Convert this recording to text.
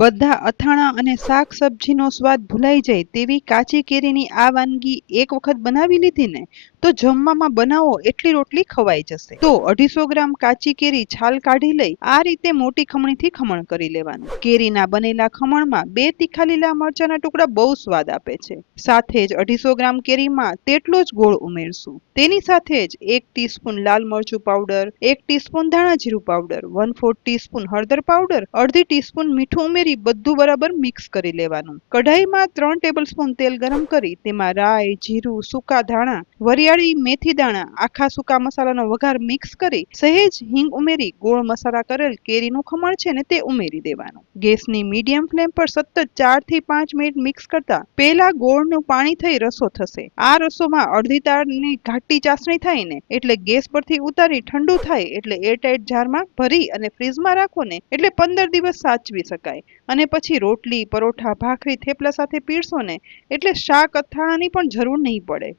બધા અથાણા અને શાક સબ્જીનો સ્વાદ ભૂલાઈ જાય તેવી કાચી કેરીની આ વાનગી એક વખત બનાવી લીધી ને તો જમવામાં બનાવો એટલી રોટલી ખવાઈ જશે। તો 250 ગ્રામ કાચી કેરી છાલ કાઢી લઈ આ રીતે મોટી ખમણીથી ખમણ કરી લેવાનું। કેરીના બનેલા ખમણમાં 2 તીખા લીલા મરચાના ટુકડા બહુ સ્વાદ આપે છે। સાથે જ 250 ગ્રામ કેરીમાં તેટલો જ ગોળ ઉમેરશું। તેની સાથે જ 1 ટીસ્પૂન લાલ મરચું પાવડર, 1 ટીસ્પૂન ધાણા જીરું પાવડર, 1/4 ટીસ્પૂન હળદર પાવડર, અડધી ટીસ્પૂન મીઠું ઉમેરી બધું બરાબર મિક્સ કરી લેવાનું। કઢાઈમાં 3 ટેબલસ્પૂન તેલ ગરમ કરી તેમાં રાઈ, જીરું, સૂકા ધાણા, વરિયાળી મેથી દાણા, આખા સૂકા મસાલાનો વઘાર મિક્સ કરી સહેજ હિંગ ઉમેરી ગોળ મસાલા કરેલ કેરીનું ખમણ છે ને તે ઉમેરી દેવાનું। ગેસની મીડિયમ ફ્લેમ પર સતત 4 થી 5 મિનિટ મિક્સ કરતા પેલા ગોળનું પાણી થઈ રસો થશે। આ રસોમાં અડધી તારની ઘાટી ચાસણી થાય ને એટલે ગેસ પરથી ઉતારી ઠંડુ થાય એટલે એરટાઇટ જારમાં ભરી અને ફ્રીઝમાં રાખો ને એટલે 15 દિવસ સાચવી શકાય। અને પછી રોટલી, પરોઠા, ભાખરી, થેપલા સાથે પીરસો ને એટલે શાક અથાણાની પણ જરૂર નહીં પડે।